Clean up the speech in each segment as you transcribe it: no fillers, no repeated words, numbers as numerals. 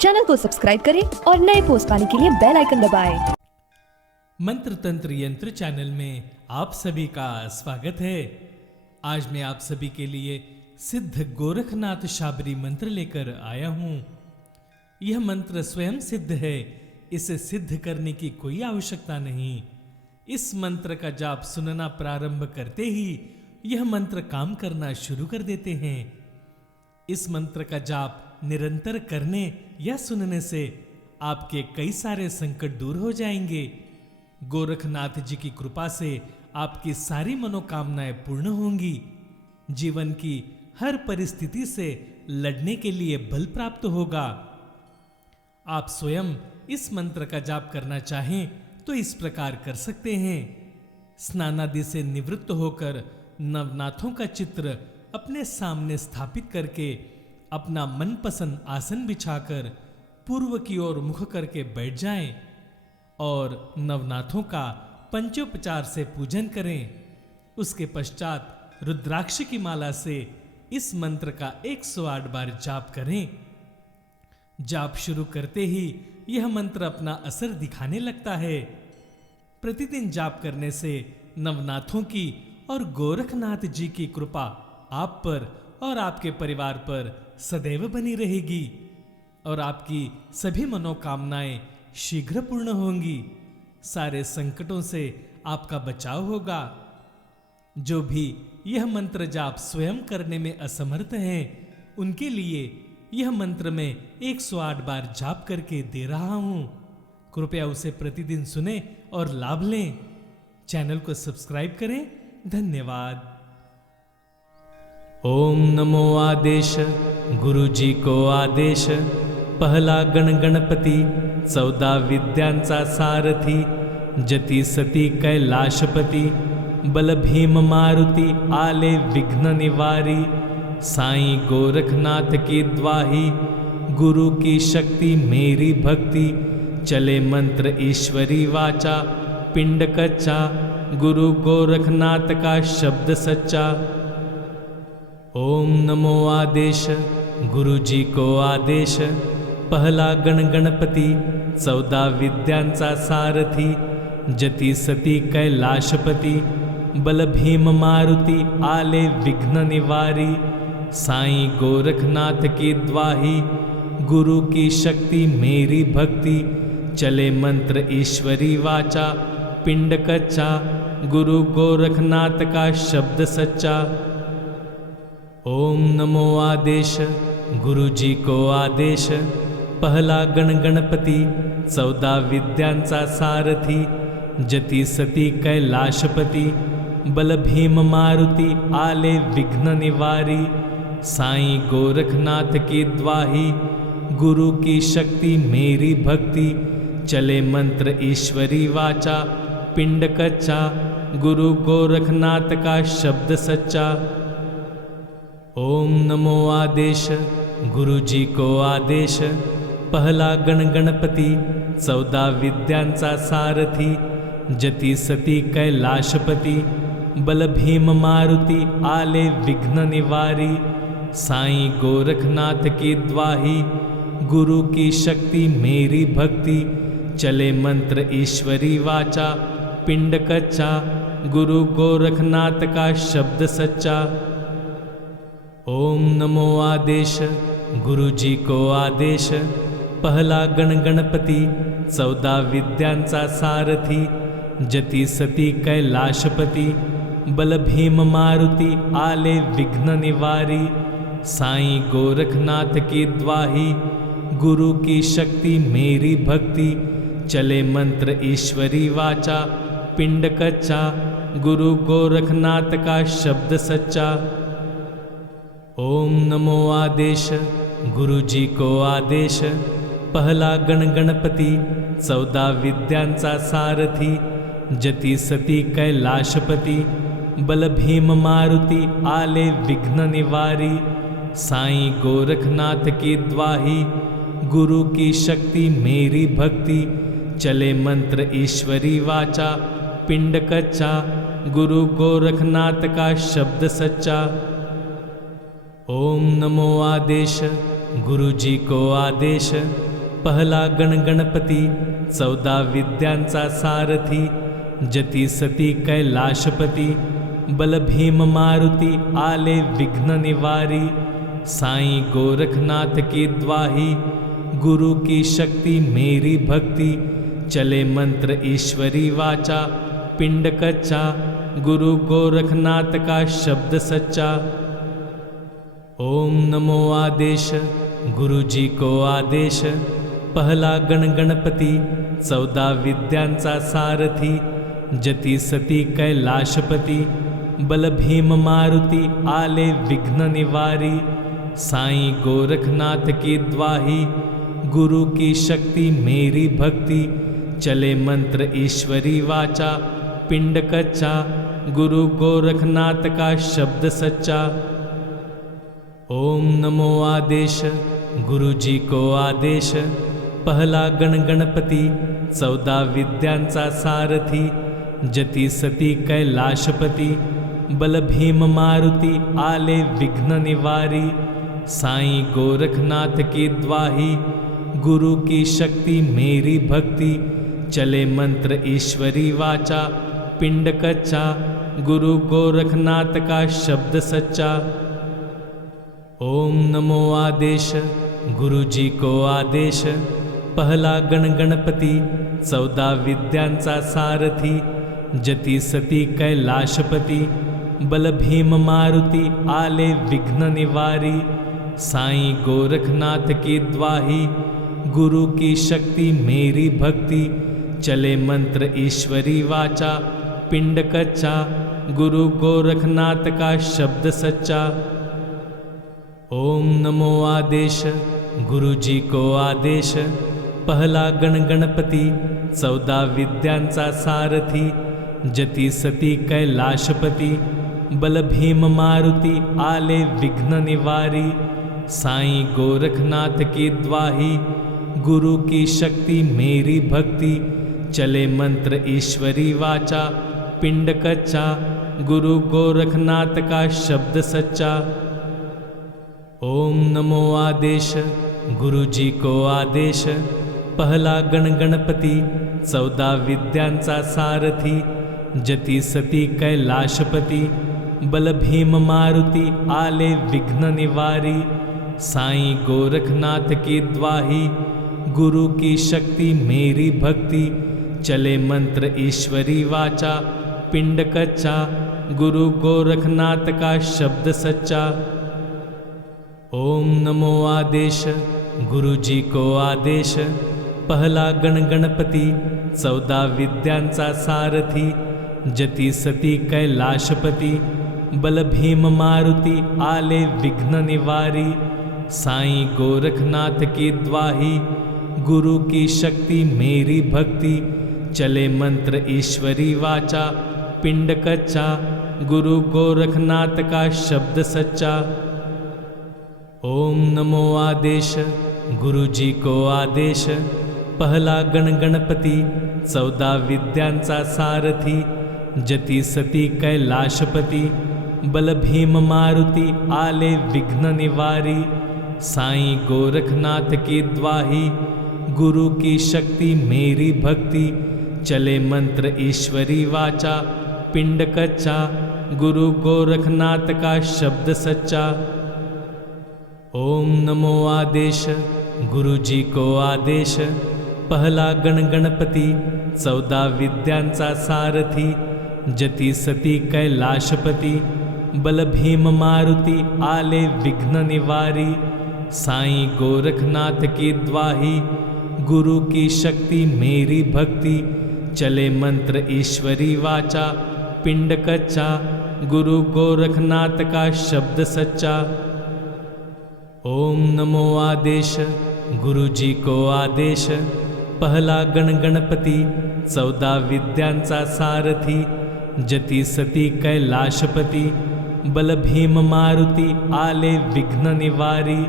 Channel को subscribe करें और नए पोस्ट पाने के लिए बेल आइकन दबाएं। मंत्र तंत्र यंत्र चैनल में आप सभी का स्वागत है। आज मैं आप सभी के लिए सिद्ध गोरखनाथ शाबरी मंत्र लेकर आया हूं। यह मंत्र स्वयं सिद्ध है, इसे सिद्ध करने की कोई आवश्यकता नहीं। इस मंत्र का जाप सुनना प्रारंभ करते ही यह मंत्र काम करना शुरू कर देते हैं। इस मंत्र का जाप निरंतर करने या सुनने से आपके कई सारे संकट दूर हो जाएंगे। गोरखनाथ जी की कृपा से आपकी सारी मनोकामनाएं पूर्ण होंगी। जीवन की हर परिस्थिति से लड़ने के लिए बल प्राप्त होगा। आप स्वयं इस मंत्र का जाप करना चाहें तो इस प्रकार कर सकते हैं। स्नानादि से निवृत्त होकर नवनाथों का चित्र अपने सामने स्थापित करके अपना मनपसंद आसन बिछाकर पूर्व की ओर मुख करके बैठ जाएं और नवनाथों का पंचोपचार से पूजन करें। उसके पश्चात रुद्राक्ष की माला से इस मंत्र का 108 बार जाप करें। जाप शुरू करते ही यह मंत्र अपना असर दिखाने लगता है। प्रतिदिन जाप करने से नवनाथों की और गोरखनाथ जी की कृपा आप पर और आपके परिवार पर सदैव बनी रहेगी और आपकी सभी मनोकामनाएं शीघ्र पूर्ण होंगी। सारे संकटों से आपका बचाव होगा। जो भी यह मंत्र जाप स्वयं करने में असमर्थ हैं, उनके लिए यह मंत्र में 108 बार जाप करके दे रहा हूं। कृपया उसे प्रतिदिन सुने और लाभ लें। चैनल को सब्सक्राइब करें। धन्यवाद। ओम नमो आदेश, गुरु जी को आदेश। पहला गण गणपती, 14 विद्यांचा सारथी। जती सती कैलाशपती, बल भीम मारुति आले विघ्न निवारी। साईं गोरखनाथ की द्वाही, गुरु की शक्ति मेरी भक्ति। चले मंत्र ईश्वरी वाचा, पिंड कच्चा। गुरु गोरखनाथ का शब्द सच्चा। ओम नमो आदेश, गुरु जी को आदेश। पहला गण गणपती, 14 विद्यांचा सारथी। जती सती कैलाशपती, बल भीम मारुति आले विघ्न निवारी। साईं गोरखनाथ की द्वाही, गुरु की शक्ति मेरी भक्ति। चले मंत्र ईश्वरी वाचा, पिंड कच्चा। गुरु गोरखनाथ का शब्द सच्चा। ओम नमो आदेश, गुरु जी को आदेश। पहला गण गणपती, 14 विद्यांचा सारथी। जती सती कैलाशपती, बल भीम मारुति आले विघ्न निवारी। साईं गोरखनाथ की द्वाही, गुरु की शक्ति मेरी भक्ति। चले मंत्र ईश्वरी वाचा, पिंड कच्चा। गुरु गोरखनाथ का शब्द सच्चा। ओम नमो आदेश, गुरु जी को आदेश। पहला गण गणपती, 14 विद्यांचा सारथी। जती सती कैलाशपती, बल भीम मारुति आले विघ्न निवारी। साईं गोरखनाथ की द्वाही, गुरु की शक्ति मेरी भक्ति। चले मंत्र ईश्वरी वाचा, पिंड कच्चा। गुरु गोरखनाथ का शब्द सच्चा। ओम नमो आदेश, गुरु जी को आदेश। पहला गण गणपती, 14 विद्यांचा सारथी। जती सती कैलाशपती, बल भीम मारुति आले विघ्न निवारी। साईं गोरखनाथ की द्वाही, गुरु की शक्ति मेरी भक्ति। चले मंत्र ईश्वरी वाचा, पिंड कच्चा। गुरु गोरखनाथ का शब्द सच्चा। ओम नमो आदेश, गुरु जी को आदेश। पहला गण गणपती, 14 विद्यांचा सारथी। जती सती कैलाशपती, बल भीम मारुति आले विघ्न निवारी। साईं गोरखनाथ की द्वाही, गुरु की शक्ति मेरी भक्ति। चले मंत्र ईश्वरी वाचा, पिंड कच्चा। गुरु गोरखनाथ का शब्द सच्चा। ओम नमो आदेश, गुरु जी को आदेश। पहला गण गणपती 14 विद्यांचा सारथी जती सती कैलाशपती बल भीम मारुती आले विघ्न निवारी साईं गोरखनाथ की द्वाही गुरु की शक्ति मेरी भक्ति चले मंत्र ईश्वरी वाचा पिंड कच्चा गुरु गोरखनाथ का शब्द सच्चा। ओम नमो आदेश गुरु जी को आदेश पहला गण गणपती 14 विद्यांचा सारथी जती सती कैलाशपती बल भीम मारुती आले विघ्न निवारी साईं गोरखनाथ की द्वाही गुरु की शक्ति मेरी भक्ति चले मंत्र ईश्वरी वाचा पिंड कच्चा गुरु गोरखनाथ का शब्द सच्चा। ओम नमो आदेश गुरु जी को आदेश पहला गण गणपती 14 विद्यांचा सारथी जती सती कैलाशपती बल भीम मारुती आले विघ्न निवारी साईं गोरखनाथ की द्वाही गुरु की शक्ति मेरी भक्ति चले मंत्र ईश्वरी वाचा पिंड कच्चा गुरु गोरखनाथ का शब्द सच्चा। ओम नमो आदेश गुरु जी को आदेश पहला गण गणपती 14 विद्यांचा सारथी जती सती कैलाशपती बल भीम मारुती आले विघ्न निवारी साईं गोरखनाथ की द्वाही गुरु की शक्ति मेरी भक्ति चले मंत्र ईश्वरी वाचा पिंड कच्चा गुरु गोरखनाथ का शब्द सच्चा। ओम नमो आदेश गुरु जी को आदेश पहला गण गणपती 14 विद्यांचा सारथी जती सती कैलाशपती बल भीम मारुती आले विघ्न निवारी साईं गोरखनाथ की द्वाही गुरु की शक्ति मेरी भक्ति चले मंत्र ईश्वरी वाचा पिंड कच्चा गुरु गोरखनाथ का शब्द सच्चा। ओम नमो आदेश गुरु जी को आदेश पहला गण गणपती 14 विद्यांचा सारथी जती सती कैलाशपती बल भीम मारुती आले विघ्न निवारी साईं गोरखनाथ की द्वाही गुरु की शक्ति मेरी भक्ति चले मंत्र ईश्वरी वाचा पिंड कच्चा गुरु गोरखनाथ का शब्द सच्चा। ओम नमो आदेश गुरु जी को आदेश पहला गण गणपती 14 विद्यांचा सारथी जती सती कैलाशपती बल भीम मारुती आले विघ्न निवारी साईं गोरखनाथ की द्वाही गुरु की शक्ति मेरी भक्ति चले मंत्र ईश्वरी वाचा पिंड कच्चा गुरु गोरखनाथ का शब्द सच्चा। ओम नमो आदेश गुरु जी को आदेश पहला गण गणपती 14 विद्यांचा सारथी जती सती कैलाशपती बल भीम मारुती आले विघ्न निवारी साईं गोरखनाथ की द्वाही गुरु की शक्ति मेरी भक्ति चले मंत्र ईश्वरी वाचा पिंड कच्चा गुरु गोरखनाथ का शब्द सच्चा। ओम नमो आदेश गुरु जी को आदेश पहला गण गणपती 14 विद्यांचा सारथी जती सती कैलाशपती बल भीम मारुती आले विघ्न निवारी साईं गोरखनाथ की द्वाही गुरु की शक्ति मेरी भक्ति चले मंत्र ईश्वरी वाचा पिंड कच्चा गुरु गोरखनाथ का शब्द सच्चा। ओम नमो आदेश गुरु जी को आदेश पहला गण गणपती 14 विद्यांचा सारथी जती सती कैलाशपती बल भीम मारुती आले विघ्न निवारी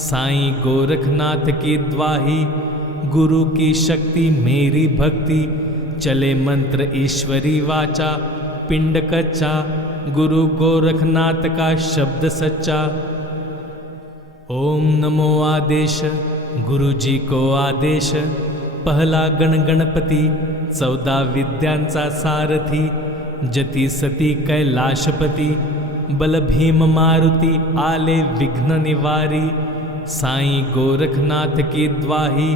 साईं गोरखनाथ की द्वाही गुरु की शक्ति मेरी भक्ति चले मंत्र ईश्वरी वाचा पिंड कच्चा गुरु गोरखनाथ का शब्द सच्चा। ओम नमो आदेश गुरु जी को आदेश, पहला गण गणपती, 14 विद्यांचा सारथी, जती सती कैलाशपती, बल भीम मारुती आले विघ्न निवारी, साईं गोरखनाथ की द्वाही,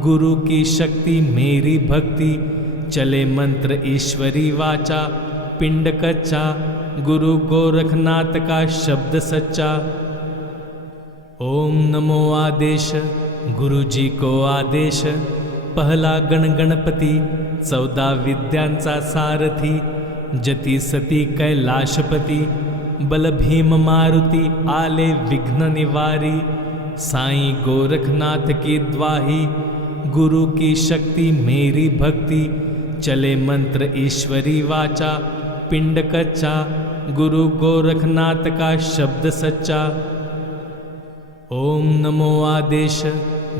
गुरु की शक्ति मेरी भक्ति, चले मंत्र ईश्वरी वाचा, पिंड कच्चा, गुरु गोरखनाथ का शब्द सच्चा। ओम नमो आदेश, गुरु जी को आदेश, पहला गण गणपती, 14 विद्यांचा सारथी, जती सती कैलाशपती, बल भीम मारुती आले विघ्न निवारी, साईं गोरखनाथ की द्वाही, गुरु की शक्ति मेरी भक्ति, चले मंत्र ईश्वरी वाचा, पिंड कच्चा, गुरु गोरखनाथ का शब्द सच्चा। ओम नमो आदेश,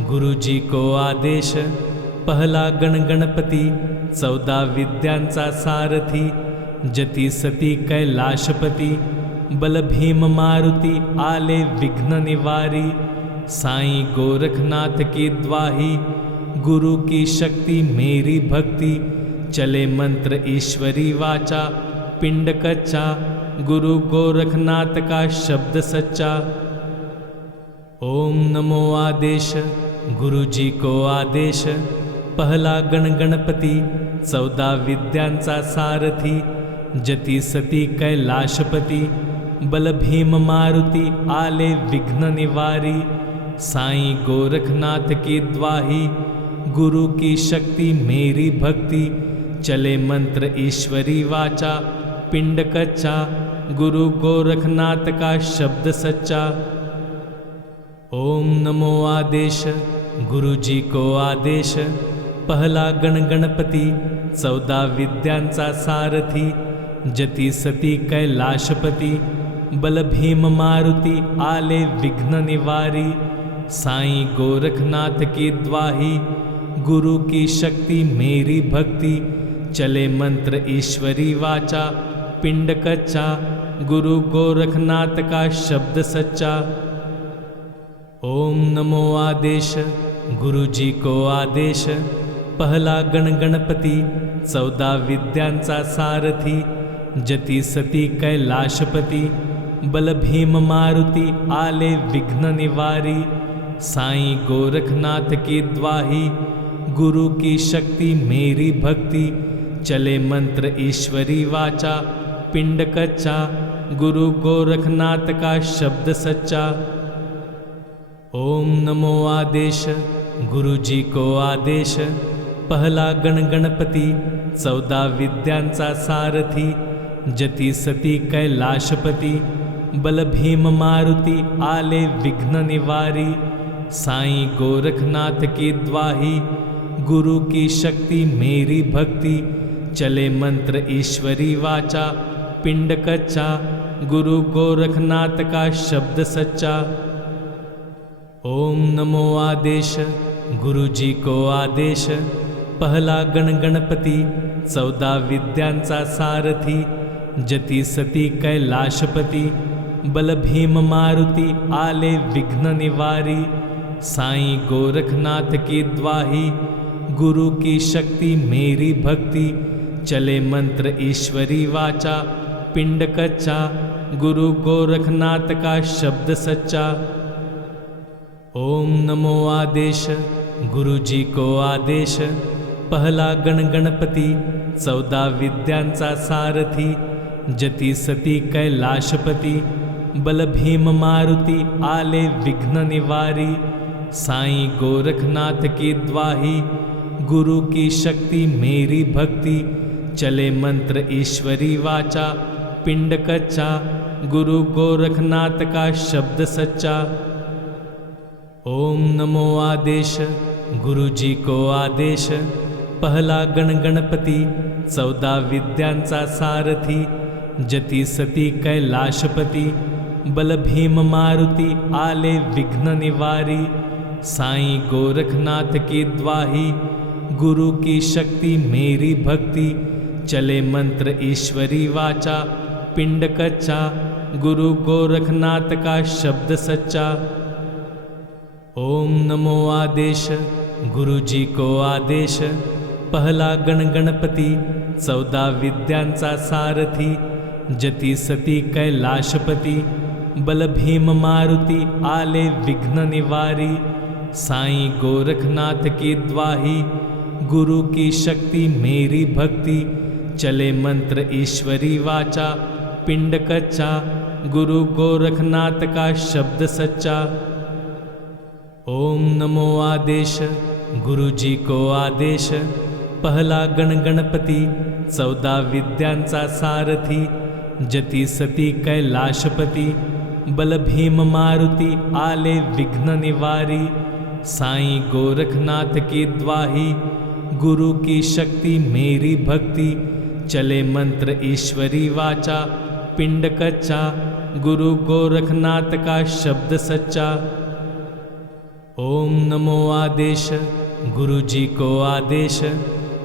गुरु जी को आदेश, पहला गण गणपती, 14 विद्यांचा सारथी, जती सती कैलाशपती, बल भीम मारुती आले विघ्न निवारी, साईं गोरखनाथ की द्वाही, गुरु की शक्ति मेरी भक्ति, चले मंत्र ईश्वरी वाचा, पिंड कच्चा, गुरु गोरखनाथ का शब्द सच्चा। ओम नमो आदेश, गुरु जी को आदेश, पहला गण गणपती, 14 विद्यांचा सारथी, जती सती कैलाशपती, बल भीम मारुती आले विघ्न निवारी, साईं गोरखनाथ की द्वाही, गुरु की शक्ति मेरी भक्ति, चले मंत्र ईश्वरी वाचा, पिंड कच्चा, गुरु गोरखनाथ का शब्द सच्चा। ओम नमो आदेश, गुरु जी को आदेश, पहला गण गणपती, 14 विद्यांचा सारथी, जती सती कैलाशपती, बल भीम मारुती आले विघ्न निवारी, साईं गोरखनाथ की द्वाही, गुरु की शक्ति मेरी भक्ति, चले मंत्र ईश्वरी वाचा, पिंड कच्चा, गुरु गोरखनाथ का शब्द सच्चा। ओम नमो आदेश, गुरु जी को आदेश, पहला गण गणपती, 14 विद्यांचा सारथी, जती सती कैलाशपती, बल भीम मारुती आले विघ्न निवारी, साईं गोरखनाथ की द्वाही, गुरु की शक्ति मेरी भक्ति, चले मंत्र ईश्वरी वाचा, पिंड कच्चा, गुरु गोरखनाथ का शब्द सच्चा। ओम नमो आदेश, गुरु जी को आदेश, पहला गण गणपती, 14 विद्यांचा सारथी, जती सती कैलाशपती, बल भीम मारुती आले विघ्न निवारी, साईं गोरखनाथ की द्वाही, गुरु की शक्ति मेरी भक्ति, चले मंत्र ईश्वरी वाचा, पिंड कच्चा, गुरु गोरखनाथ का शब्द सच्चा। ओम नमो आदेश, गुरु जी को आदेश, पहला गण गणपती, 14 विद्यांचा सारथी, जती सती कैलाशपती, बल भीम मारुती आले विघ्न निवारी, साईं गोरखनाथ की द्वाही, गुरु की शक्ति मेरी भक्ति, चले मंत्र ईश्वरी वाचा, पिंड कच्चा, गुरु गोरखनाथ का शब्द सच्चा। ओम नमो आदेश, गुरु जी को आदेश, पहला गण गणपती, 14 विद्यांचा सारथी, जती सती कैलाशपती, बल भीम मारुती आले विघ्न निवारी, साईं गोरखनाथ की द्वाही, गुरु की शक्ति मेरी भक्ति, चले मंत्र ईश्वरी वाचा, पिंड कच्चा, गुरु गोरखनाथ का शब्द सच्चा। ओम नमो आदेश, गुरु जी को आदेश, पहला गण गणपती, 14 विद्यांचा सारथी, जती सती कैलाशपती, बल भीम मारुती आले विघ्न निवारी, साईं गोरखनाथ की द्वाही, गुरु की शक्ति मेरी भक्ति, चले मंत्र ईश्वरी वाचा, पिंड कच्चा, गुरु गोरखनाथ का शब्द सच्चा। ओम नमो आदेश गुरु जी को आदेश, पहला गण गणपती, 14 विद्यांचा सारथी, जती सती कैलाशपती, बल भीम मारुती आले विघ्न निवारी, साईं गोरखनाथ की द्वाही, गुरु की शक्ति मेरी भक्ति, चले मंत्र ईश्वरी वाचा, पिंड कच्चा, गुरु गोरखनाथ का शब्द सच्चा। ओम नमो आदेश गुरु जी को आदेश, पहला गण गणपती, 14 विद्यांचा सारथी, जती सती कैलाशपती, बल भीम मारुती आले विघ्न निवारी, साईं गोरखनाथ की द्वाही, गुरु की शक्ति मेरी भक्ति, चले मंत्र ईश्वरी वाचा, पिंड कच्चा, गुरु गोरखनाथ का शब्द सच्चा। ओम नमो आदेश गुरु जी को आदेश,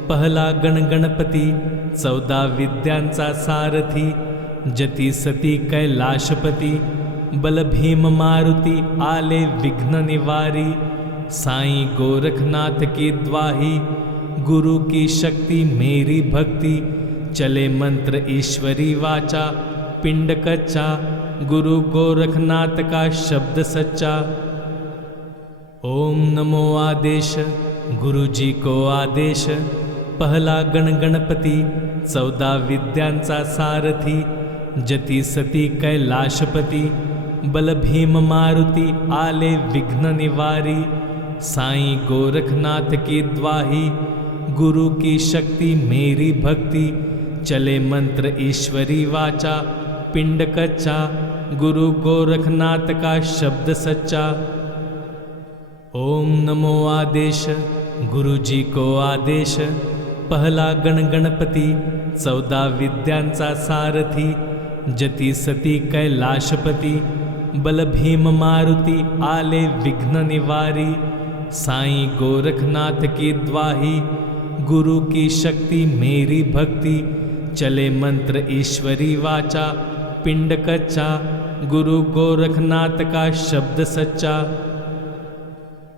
पहला गण गणपती, 14 विद्यांचा सारथी, जती सती कैलाशपती, बल भीम मारुती आले विघ्न निवारी, साईं गोरखनाथ की द्वाही, गुरु की शक्ति मेरी भक्ति, चले मंत्र ईश्वरी वाचा, पिंड कच्चा, गुरु गोरखनाथ का शब्द सच्चा। ओम नमो आदेश गुरु जी को आदेश, पहला गण गणपती, 14 विद्यांचा सारथी, जती सती कैलाशपती, बल भीम मारुती आले विघ्न निवारी, साईं गोरखनाथ की द्वाही, गुरु की शक्ति मेरी भक्ति, चले मंत्र ईश्वरी वाचा, पिंड कच्चा, गुरु गोरखनाथ का शब्द सच्चा। ओम नमो आदेश गुरु जी को आदेश, पहला गण गणपती, 14 विद्यांचा सारथी, जती सती कैलाशपती, बल भीम मारुती आले विघ्न निवारी, साईं गोरखनाथ की द्वाही, गुरु की शक्ति मेरी भक्ति, चले मंत्र ईश्वरी वाचा, पिंड कच्चा, गुरु गोरखनाथ का शब्द सच्चा।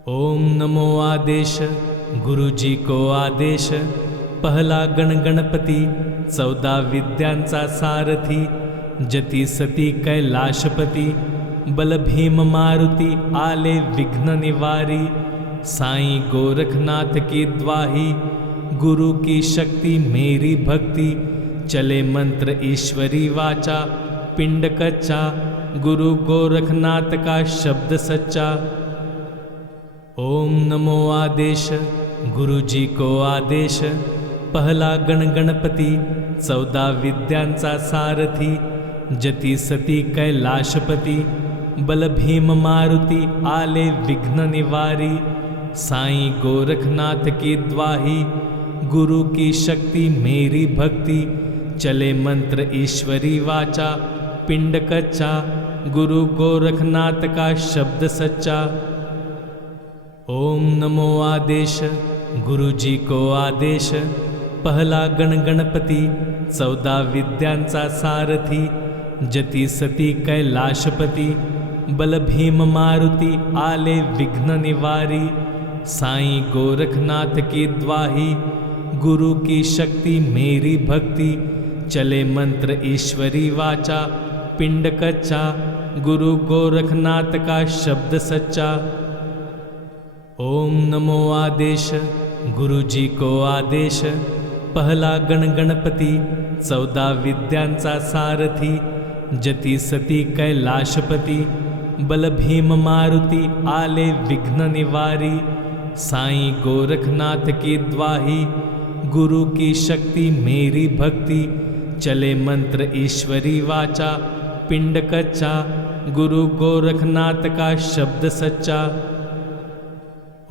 ओम नमो आदेश गुरु जी को आदेश, पहला गण गणपती, 14 विद्यांचा सारथी, जती सती कैलाशपती, बल भीम मारुती आले विघ्न निवारी, साईं गोरखनाथ की द्वाही, गुरु की शक्ति मेरी भक्ति, चले मंत्र ईश्वरी वाचा, पिंड कच्चा, गुरु गोरखनाथ का शब्द सच्चा। ओम नमो आदेश गुरु जी को आदेश, पहला गण गणपती, 14 विद्यांचा सारथी, जती सती कैलाशपती, बल भीम मारुती आले विघ्न निवारी, साईं गोरखनाथ की द्वाही, गुरु की शक्ति मेरी भक्ति, चले मंत्र ईश्वरी वाचा, पिंड कच्चा, गुरु गोरखनाथ का शब्द सच्चा। ओम नमो आदेश गुरु जी को आदेश, पहला गण गणपती, 14 विद्यांचा सारथी, जती सती कैलाशपती, बल भीम मारुती आले विघ्न निवारी, साईं गोरखनाथ की द्वाही, गुरु की शक्ति मेरी भक्ति, चले मंत्र ईश्वरी वाचा, पिंड कच्चा, गुरु गोरखनाथ का शब्द सच्चा। ओम नमो आदेश गुरु जी को आदेश, पहला गण गणपती, 14 विद्यांचा सारथी, जती सती कैलाशपती, बल भीम मारुती आले विघ्न निवारी, साईं गोरखनाथ की द्वाही, गुरु की शक्ति मेरी भक्ति, चले मंत्र ईश्वरी वाचा, पिंड कच्चा, गुरु गोरखनाथ का शब्द सच्चा।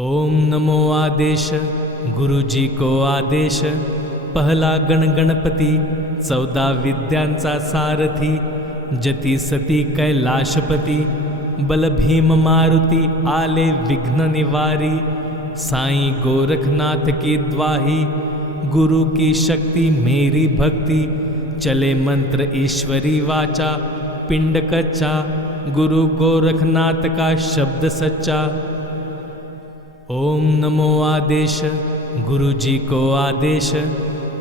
ओम नमो आदेश गुरु जी को आदेश, पहला गण गणपती, 14 विद्यांचा सारथी, जती सती कैलाशपती, बल भीम मारुती आले विघ्न निवारी, साईं गोरखनाथ की द्वाही, गुरु की शक्ति मेरी भक्ति, चले मंत्र ईश्वरी वाचा, पिंड कच्चा, गुरु गोरखनाथ का शब्द सच्चा। ओम नमो आदेश, गुरु जी को आदेश।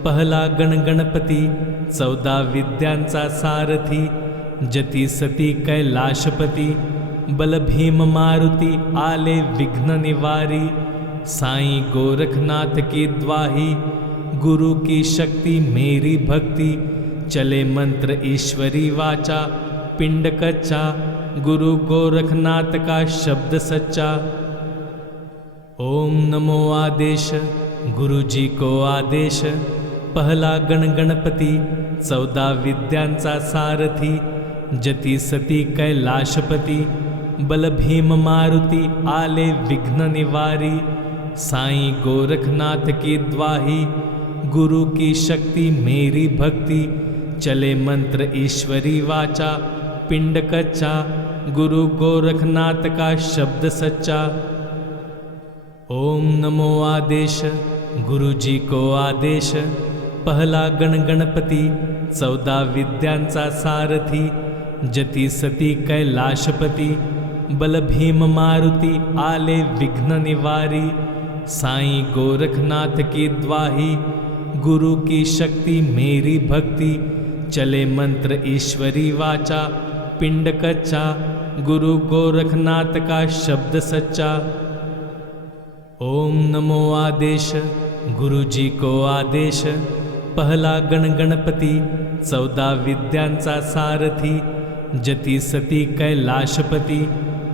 पहला गण गणपती, 14 विद्यांचा सारथी, जती सती कैलाशपती, बल भीम मारुती आले विघ्न निवारी। साईं गोरखनाथ की द्वाही, गुरु की शक्ति मेरी भक्ति, चले मंत्र ईश्वरी वाचा, पिंड कच्चा, गुरु गोरखनाथ का शब्द सच्चा। ओम नमो आदेश, गुरु जी को आदेश। पहला गण गणपती, 14 विद्यांचा सारथी, जती सती कैलाशपती, बल भीम मारुती आले विघ्न निवारी। साईं गोरखनाथ की द्वाही, गुरु की शक्ति मेरी भक्ति, चले मंत्र ईश्वरी वाचा, पिंड कच्चा, गुरु गोरखनाथ का शब्द सच्चा। ओम नमो आदेश, गुरु जी को आदेश। पहला गण गणपती, 14 विद्यांचा सारथी, जती सती कैलाशपती, बल भीम मारुती आले विघ्न निवारी। साईं गोरखनाथ की द्वाही, गुरु की शक्ति मेरी भक्ति, चले मंत्र ईश्वरी वाचा, पिंड कच्चा, गुरु गोरखनाथ का शब्द सच्चा। ओम नमो आदेश, गुरु जी को आदेश। पहला गण गणपती, 14 विद्यांचा सारथी, जती सती कैलाशपती,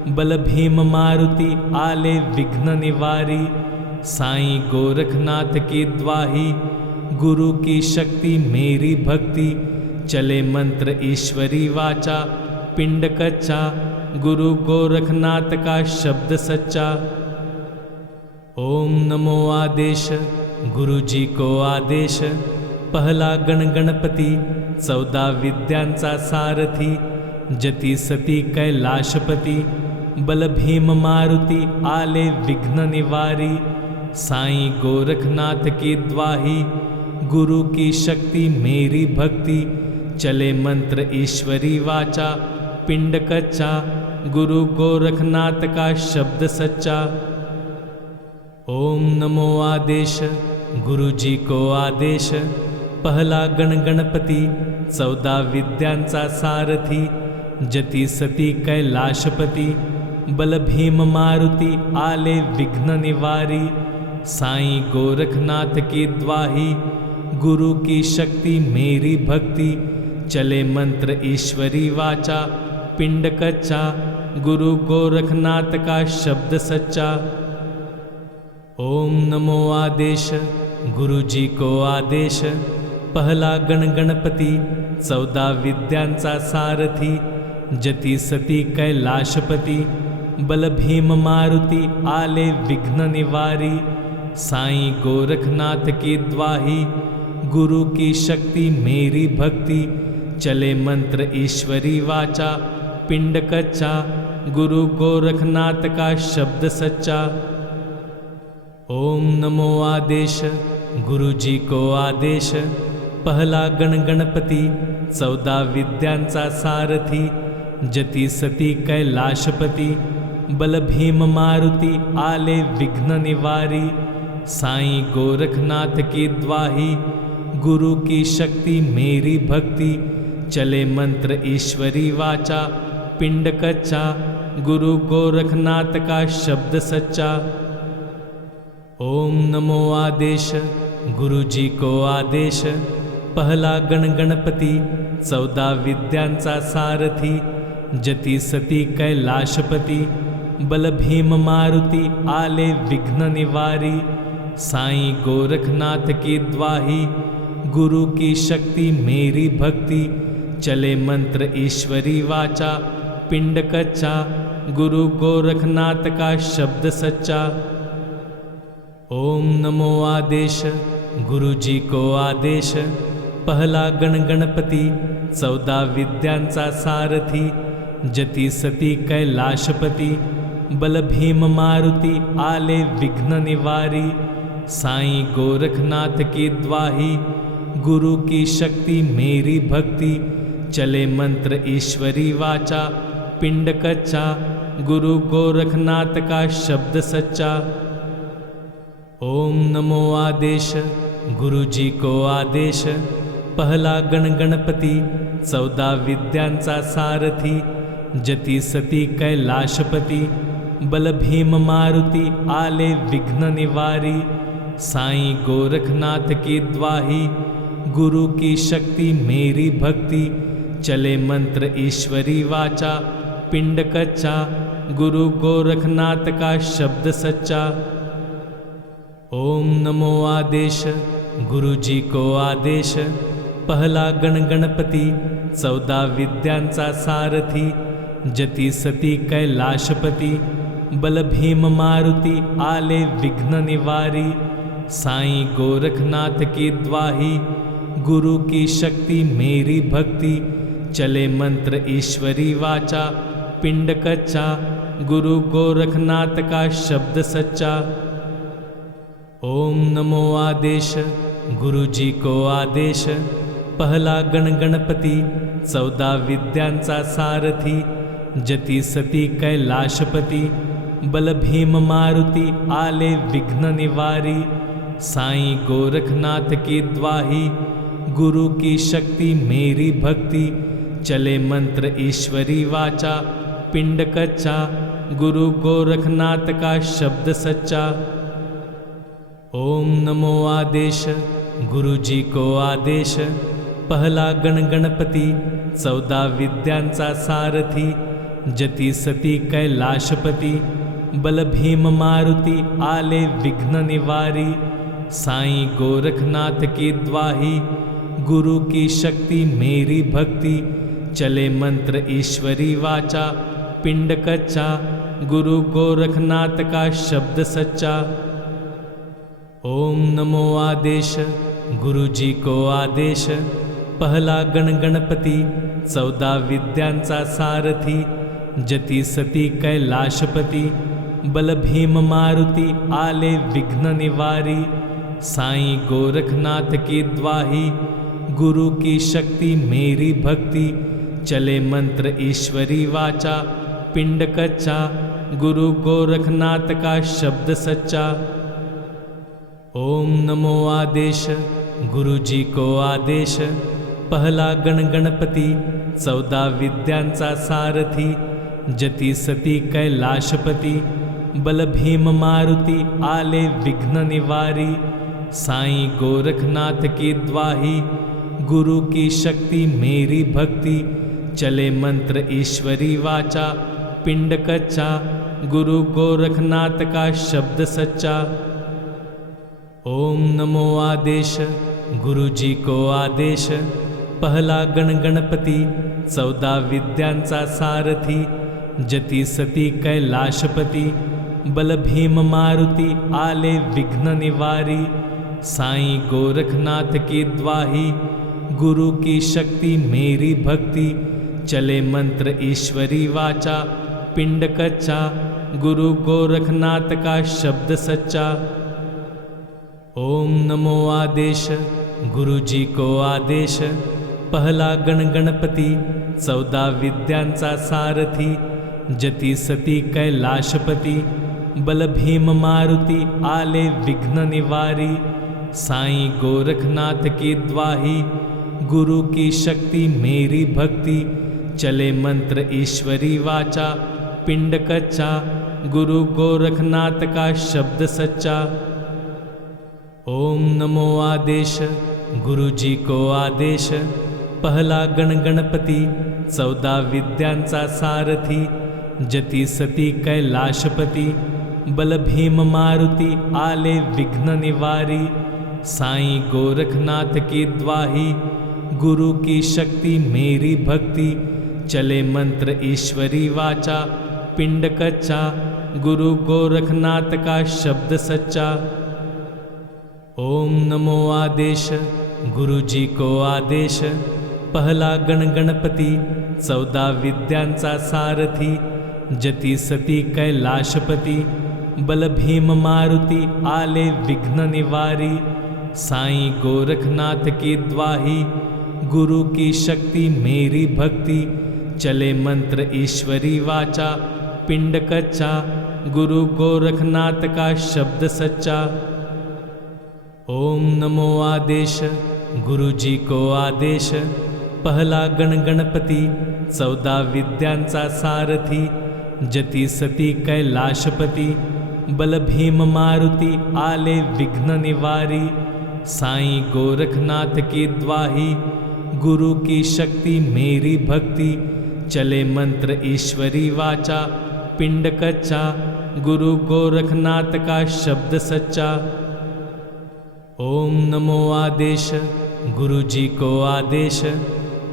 बल भीम मारुती आले विघ्न निवारी। साईं गोरखनाथ की द्वाही, गुरु की शक्ति मेरी भक्ति, चले मंत्र ईश्वरी वाचा, पिंड कच्चा, गुरु गोरखनाथ का शब्द सच्चा। ओम नमो आदेश, गुरु जी को आदेश। पहला गण गणपती, 14 विद्यांचा सारथी, जती सती कैलाशपती, बल भीम मारुती आले विघ्न निवारी। साईं गोरखनाथ की द्वाही, गुरु की शक्ति मेरी भक्ति, चले मंत्र ईश्वरी वाचा, पिंड कच्चा, गुरु गोरखनाथ का शब्द सच्चा। ओम नमो आदेश, गुरु जी को आदेश। पहला गण गणपती, 14 विद्यांचा सारथी, जती सती कैलाशपती, बल भीम मारुती आले विघ्न निवारी। साईं गोरखनाथ की द्वाही, गुरु की शक्ति मेरी भक्ति, चले मंत्र ईश्वरी वाचा, पिंड कच्चा, गुरु गोरखनाथ का शब्द सच्चा। ओम नमो आदेश, गुरु जी को आदेश। पहला गण गणपती, 14 विद्यांचा सारथी, जती सती कैलाशपती, बल भीम मारुती आले विघ्न निवारी। साईं गोरखनाथ की द्वाही, गुरु की शक्ति मेरी भक्ति, चले मंत्र ईश्वरी वाचा, पिंड कच्चा, गुरु गोरखनाथ का शब्द सच्चा। ओम नमो आदेश, गुरु जी को आदेश। पहला गण गणपती, 14 विद्यांचा सारथी, जती सती कैलाशपती, बल भीम मारुती आले विघ्न निवारी। साईं गोरखनाथ की द्वाही, गुरु की शक्ति मेरी भक्ति, चले मंत्र ईश्वरी वाचा, पिंड कच्चा, गुरु गोरखनाथ का शब्द सच्चा। ओम नमो आदेश, गुरु जी को आदेश। पहला गण गणपती, 14 विद्यांचा सारथी, जती सती कैलाशपती, बल भीम मारुती आले विघ्न निवारी। साईं गोरखनाथ की द्वाही, गुरु की शक्ति मेरी भक्ति, चले मंत्र ईश्वरी वाचा, पिंड कच्चा, गुरु गोरखनाथ का शब्द सच्चा। ओम नमो आदेश, गुरु जी को आदेश। पहला गण गणपती, 14 विद्यांचा सारथी, जती सती कैलाशपती, बल भीम मारुती आले विघ्न निवारी। साईं गोरखनाथ की द्वाही, गुरु की शक्ति मेरी भक्ति, चले मंत्र ईश्वरी वाचा, पिंड कच्चा, गुरु गोरखनाथ का शब्द सच्चा। ओम नमो आदेश गुरु जी को आदेश, पहला गण गणपती 14 विद्यांचा सारथी, जती सती कैलाशपती, बल भीम मारुती आले विघ्न निवारी, साईं गोरखनाथ की द्वाही, गुरु की शक्ति मेरी भक्ति, चले मंत्र ईश्वरी वाचा, पिंड कच्चा, गुरु गोरखनाथ का शब्द सच्चा। ओम नमो आदेश गुरु जी को आदेश, पहला गण गणपती 14 विद्यांचा सारथी, जती सती कैलाशपती, बल भीम मारुती आले विघ्न निवारी, साईं गोरखनाथ की द्वाही, गुरु की शक्ति मेरी भक्ति, चले मंत्र ईश्वरी वाचा, पिंड कच्चा, गुरु गोरखनाथ का शब्द सच्चा। ओम नमो आदेश गुरु जी को आदेश, पहला गण गणपती 14 विद्यांचा सारथी, जती सती कैलाशपती, बल भीम मारुती आले विघ्न निवारी, साईं गोरखनाथ की द्वाही, गुरु की शक्ति मेरी भक्ति, चले मंत्र ईश्वरी वाचा, पिंड कच्चा, गुरु गोरखनाथ का शब्द सच्चा। ओम नमो आदेश गुरु जी को आदेश, पहला गण गणपती 14 विद्यांचा सारथी, जती सती कैलाशपती, बल भीम मारुती आले विघ्न निवारी, साईं गोरखनाथ की द्वाही, गुरु की शक्ति मेरी भक्ति, चले मंत्र ईश्वरी वाचा, पिंड कच्चा, गुरु गोरखनाथ का शब्द सच्चा। ओम नमो आदेश गुरु जी को आदेश, पहला गण गणपती 14 विद्यांचा सारथी, जती सती कैलाशपती, बल भीम मारुती आले विघ्न निवारी, साईं गोरखनाथ की द्वाही, गुरु की शक्ति मेरी भक्ति, चले मंत्र ईश्वरी वाचा, पिंड कच्चा, गुरु गोरखनाथ का शब्द सच्चा। ओम नमो आदेश गुरु जी को आदेश, पहला गण गणपती 14 विद्यांचा सारथी, जती सती कैलाशपती, बल भीम मारुती आले विघ्न निवारी, साईं गोरखनाथ की द्वाही, गुरु की शक्ति मेरी भक्ति, चले मंत्र ईश्वरी वाचा, पिंड कच्चा, गुरु गोरखनाथ का शब्द सच्चा। ओम नमो आदेश गुरु जी को आदेश, पहला गण गणपती 14 विद्यांचा सारथी, जती सती कैलाशपती, बल भीम मारुती आले विघ्न निवारी, साईं गोरखनाथ की द्वाही, गुरु की शक्ति मेरी भक्ति, चले मंत्र ईश्वरी वाचा, पिंड कच्चा, गुरु गोरखनाथ का शब्द सच्चा। ओम नमो आदेश गुरु जी को आदेश, पहला गण गणपती 14 विद्यांचा सारथी, जती सती कैलाशपती, बल भीम मारुती आले विघ्न निवारी, साईं गोरखनाथ की द्वाही, गुरु की शक्ति मेरी भक्ति, चले मंत्र ईश्वरी वाचा, पिंड कच्चा, गुरु गोरखनाथ का शब्द सच्चा। ओम नमो आदेश गुरु जी को आदेश, पहला गण गणपती 14 विद्यांचा सारथी, जती सती कैलाशपती, बल भीम मारुती आले विघ्न निवारी, साईं गोरखनाथ की द्वाही, गुरु की शक्ति मेरी भक्ति, चले मंत्र ईश्वरी वाचा, पिंड कच्चा, गुरु गोरखनाथ का शब्द सच्चा। ओम नमो आदेश गुरु जी को आदेश, पहला गण गणपती 14 विद्यांचा सारथी, जती सती कैलाशपती, बल भीम मारुती आले विघ्न निवारी, साईं गोरखनाथ की द्वाही, गुरु की शक्ति मेरी भक्ति, चले मंत्र ईश्वरी वाचा, पिंड कच्चा, गुरु गोरखनाथ का शब्द सच्चा। ओम नमो आदेश गुरु जी को आदेश, पहला गण गणपती, 14 विद्यांचा सारथी, जती सती कैलाशपती, बल भीम मारुती आले विघ्न निवारी, साईं गोरखनाथ की द्वाही, गुरु की शक्ति मेरी भक्ति, चले मंत्र ईश्वरी वाचा, पिंड कच्चा, गुरु गोरखनाथ का शब्द सच्चा। ओम नमो आदेश गुरु जी को आदेश,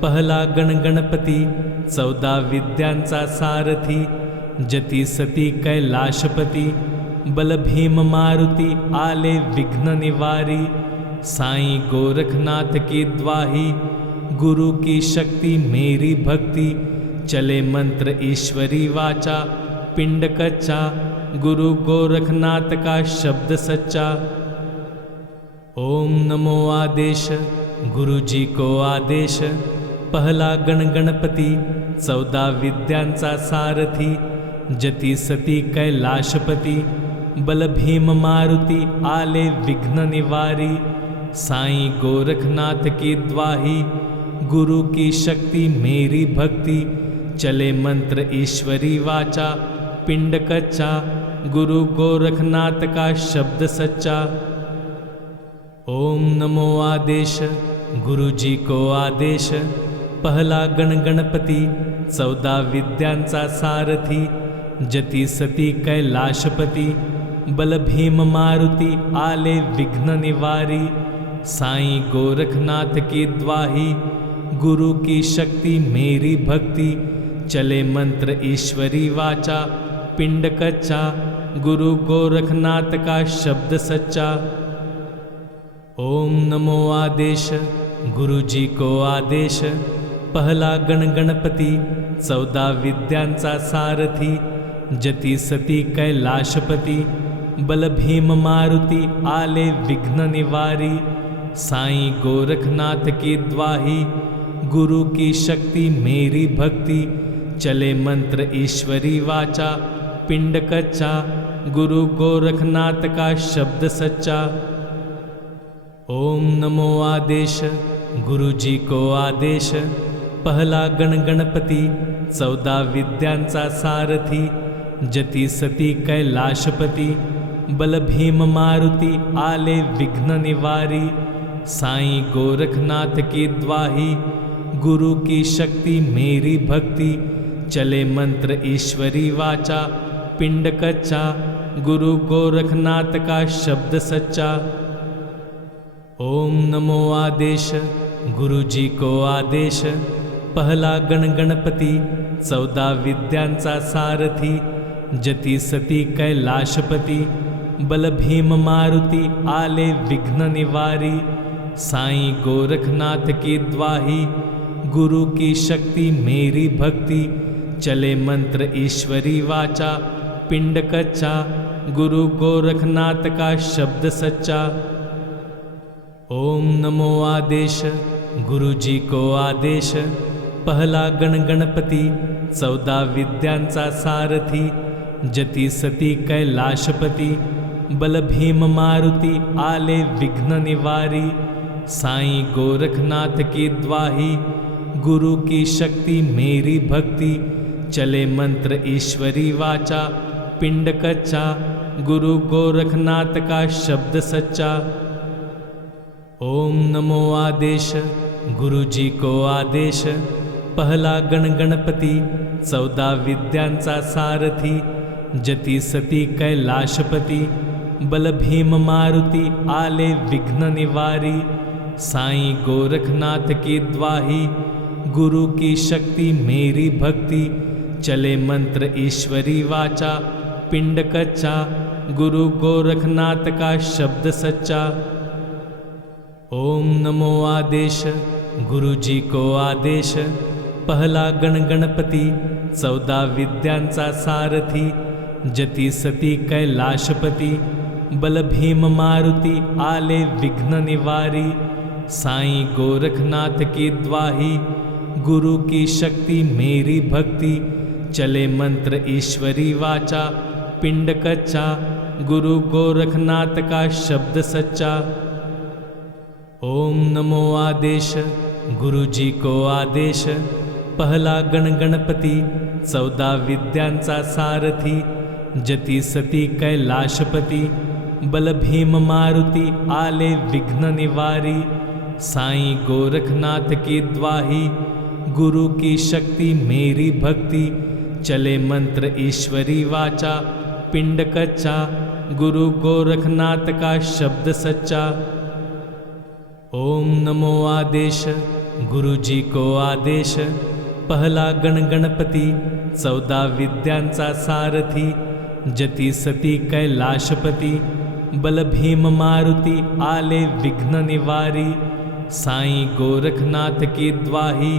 पहला गण गणपती, 14 विद्यांचा सारथी, जती सती कैलाशपती, बल भीम मारुती आले विघ्न निवारी, साईं गोरखनाथ की द्वाही, गुरु की शक्ति मेरी भक्ति, चले मंत्र ईश्वरी वाचा, पिंड कच्चा, गुरु गोरखनाथ का शब्द सच्चा। ओम नमो आदेश गुरु जी को आदेश, पहला गण गणपती, 14 विद्यांचा सारथी, जती सती कैलाशपती, बल भीम मारुती आले विघ्न निवारी, साईं गोरखनाथ की द्वाही, गुरु की शक्ति मेरी भक्ति, चले मंत्र ईश्वरी वाचा, पिंड कच्चा, गुरु गोरखनाथ का शब्द सच्चा। ओम नमो आदेश गुरु जी को आदेश, पहला गण गणपती, 14 विद्यांचा सारथी, जती सती कैलाशपती, बल भीम मारुती आले विघ्न निवारी, साईं गोरखनाथ की द्वाही, गुरु की शक्ति मेरी भक्ति, चले मंत्र ईश्वरी वाचा, पिंड कच्चा, गुरु गोरखनाथ का शब्द सच्चा। ओम नमो आदेश गुरु जी को आदेश, पहला गण गणपती, 14 विद्यांचा सारथी, जती सती कैलाशपती, बल भीम मारुती आले विघ्न निवारी, साईं गोरखनाथ की द्वाही, गुरु की शक्ति मेरी भक्ति, चले मंत्र ईश्वरी वाचा, पिंड कच्चा, गुरु गोरखनाथ का शब्द सच्चा। ओम नमो आदेश गुरु जी को आदेश, पहला गण गणपती, 14 विद्यांचा सारथी, जती सती कैलाशपती, बल भीम मारुती आले विघ्न निवारी, साईं गोरखनाथ की द्वाही, गुरु की शक्ति मेरी भक्ति, चले मंत्र ईश्वरी वाचा, पिंड कच्चा, गुरु गोरखनाथ का शब्द सच्चा। ओम नमो आदेश गुरु जी को आदेश, पहला गण गणपती, 14 विद्यांचा सारथी, जती सती कैलाशपती, बल भीम मारुती आले विघ्न निवारी, साईं गोरखनाथ की द्वाही, गुरु की शक्ति मेरी भक्ति, चले मंत्र ईश्वरी वाचा, पिंड कच्चा, गुरु गोरखनाथ का शब्द सच्चा। ओम नमो आदेश गुरु जी को आदेश, पहला गण गणपती, 14 विद्यांचा सारथी, जती सती कैलाशपती, बल भीम मारुती आले विघ्न निवारी, साईं गोरखनाथ की द्वाही, गुरु की शक्ति मेरी भक्ति, चले मंत्र ईश्वरी वाचा, पिंड कच्चा, गुरु गोरखनाथ का शब्द सच्चा। ओम नमो आदेश गुरु जी को आदेश, पहला गण गणपती, 14 विद्यांचा सारथी, जती सती कैलाशपती, बल भीम मारुती आले विघ्न निवारी, साईं गोरखनाथ की द्वाही, गुरु की शक्ति मेरी भक्ति, चले मंत्र ईश्वरी वाचा, पिंड कच्चा, गुरु गोरखनाथ का शब्द सच्चा। ओम नमो आदेश गुरु जी को आदेश, पहला गण गणपती, 14 विद्यांचा सारथी, जती सती कैलाशपती, बल भीम मारुती आले विघ्न निवारी, साईं गोरखनाथ की द्वाही, गुरु की शक्ति मेरी भक्ति, चले मंत्र ईश्वरी वाचा, पिंड कच्चा, गुरु गोरखनाथ का शब्द सच्चा। ओम नमो आदेश गुरु जी को आदेश, पहला गण गणपती, 14 विद्यांचा सारथी, जती सती कैलाशपती, बल भीम मारुती आले विघ्न निवारी, साईं गोरखनाथ की द्वाही, गुरु की शक्ति मेरी भक्ति, चले मंत्र ईश्वरी वाचा, पिंड कच्चा, गुरु गोरखनाथ का शब्द सच्चा। ओम नमो आदेश गुरु जी को आदेश, पहला गण गणपती, 14 विद्यांचा सारथी, जती सती कैलाशपती, बल भीम मारुती आले विघ्न निवारी, साईं गोरखनाथ की द्वाही,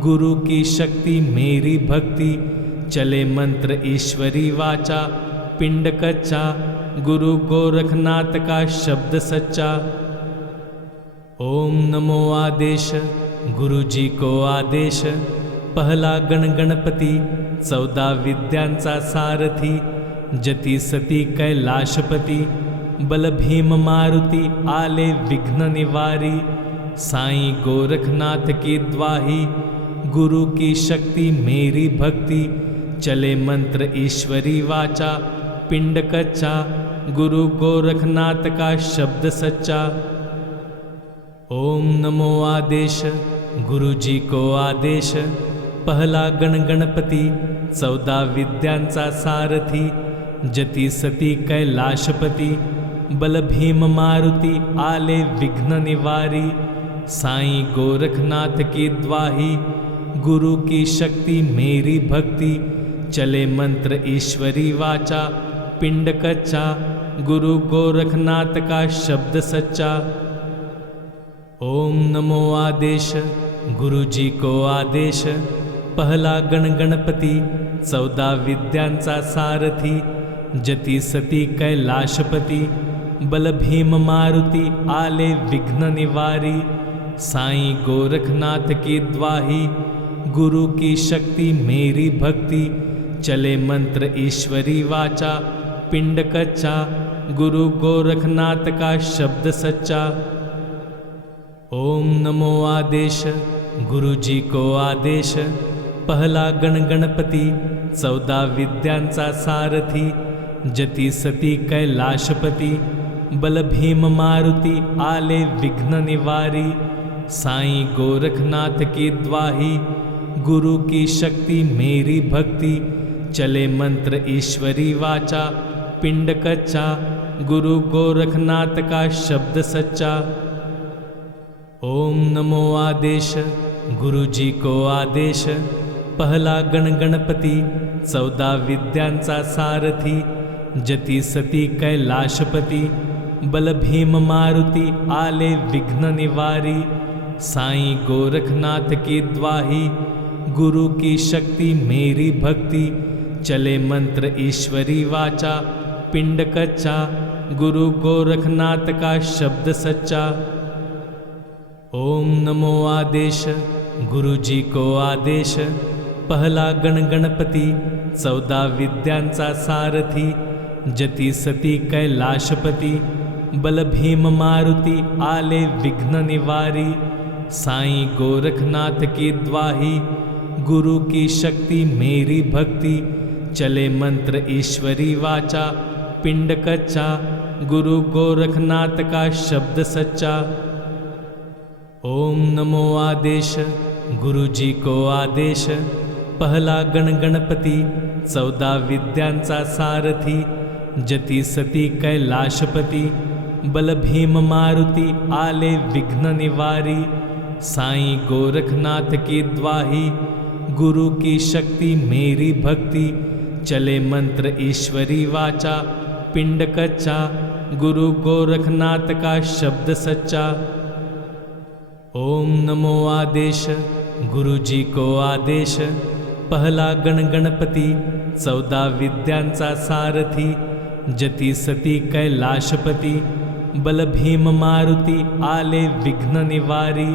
गुरु की शक्ति मेरी भक्ति, चले मंत्र ईश्वरी वाचा, पिंड कच्चा, गुरु गोरखनाथ का शब्द सच्चा। ओम नमो आदेश गुरु जी को आदेश, पहला गण गणपती, 14 विद्यांचा सारथी, जती सती कैलाशपती, बल भीम मारुती आले विघ्न निवारी, साईं गोरखनाथ की द्वाही, गुरु की शक्ति मेरी भक्ति, चले मंत्र ईश्वरी वाचा, पिंड कच्चा, गुरु गोरखनाथ का शब्द सच्चा। ओम नमो आदेश गुरु जी को आदेश, पहला गण गणपती, 14 विद्यांचा सारथी, जती सती कैलाशपती, बल भीम मारुती आले विघ्न निवारी, साईं गोरखनाथ की द्वाही, गुरु की शक्ति मेरी भक्ति, चले मंत्र ईश्वरी वाचा, पिंड कच्चा, गुरु गोरखनाथ का शब्द सच्चा। ओम नमो आदेश गुरु जी को आदेश, पहला गण गणपती, 14 विद्यांचा सारथी, जती सती कैलाशपती, बल भीम मारुती आले विघ्न निवारी, साईं गोरखनाथ की द्वाही, गुरु की शक्ति मेरी भक्ति, चले मंत्र ईश्वरी वाचा, पिंड कच्चा, गुरु गोरखनाथ का शब्द सच्चा। ओम नमो आदेश गुरु जी को आदेश, पहला गण गणपती, 14 विद्यांचा सारथी, जती सती कैलाशपती, बल भीम मारुती आले विघ्न निवारी, साईं गोरखनाथ की द्वाही, गुरु की शक्ति मेरी भक्ति, चले मंत्र ईश्वरी वाचा, पिंड कच्चा, गुरु गोरखनाथ का शब्द सच्चा। ओम नमो आदेश गुरु जी को आदेश, पहला गण गणपती, 14 विद्यांचा सारथी, जती सती कैलाशपती, बल भीम मारुती आले विघ्न निवारी, साईं गोरखनाथ की द्वाही, गुरु की शक्ति मेरी भक्ति, चले मंत्र ईश्वरी वाचा, पिंड कच्चा, गुरु गोरखनाथ का शब्द सच्चा। ओम नमो आदेश गुरु जी को आदेश, पहला गण गणपती, 14 विद्यांचा सारथी, जती सती कैलाशपती, बल भीम मारुती आले विघ्न निवारी, साईं गोरखनाथ की द्वाही, गुरु की शक्ति मेरी भक्ति, चले मंत्र ईश्वरी वाचा, पिंड कच्चा, गुरु गोरखनाथ का शब्द सच्चा। ओम नमो आदेश गुरु जी को आदेश, पहला गण गणपती, 14 विद्यांचा सारथी, जती सती कैलाशपती, बल भीम मारुती आले विघ्न निवारी, साईं गोरखनाथ की द्वाही, गुरु की शक्ति मेरी भक्ति, चले मंत्र ईश्वरी वाचा, पिंड कच्चा, गुरु गोरखनाथ का शब्द सच्चा। ओम नमो आदेश गुरु जी को आदेश, पहला गण गणपती, 14 विद्यांचा सारथी, जती सती कैलाशपती, बल भीम मारुती आले विघ्न निवारी,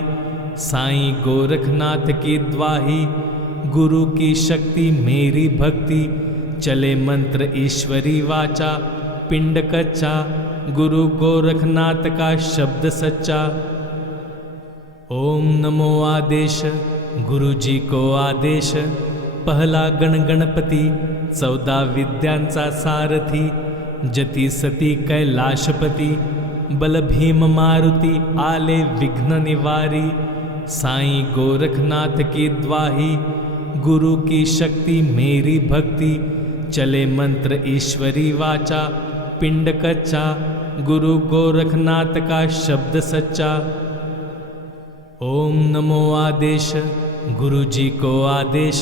साईं गोरखनाथ की द्वाही, गुरु की शक्ति मेरी भक्ति, चले मंत्र ईश्वरी वाचा, पिंड कच्चा, गुरु गोरखनाथ का शब्द सच्चा। ओम नमो आदेश गुरु जी को आदेश, पहला गण गणपती, 14 विद्यांचा सारथी, जती सती कैलाशपती, बल भीम मारुती आले विघ्न निवारी, साईं गोरखनाथ की द्वाही, गुरु की शक्ति मेरी भक्ति, चले मंत्र ईश्वरी वाचा, पिंड कच्चा, गुरु गोरखनाथ का शब्द सच्चा। ओम नमो आदेश गुरु जी को आदेश,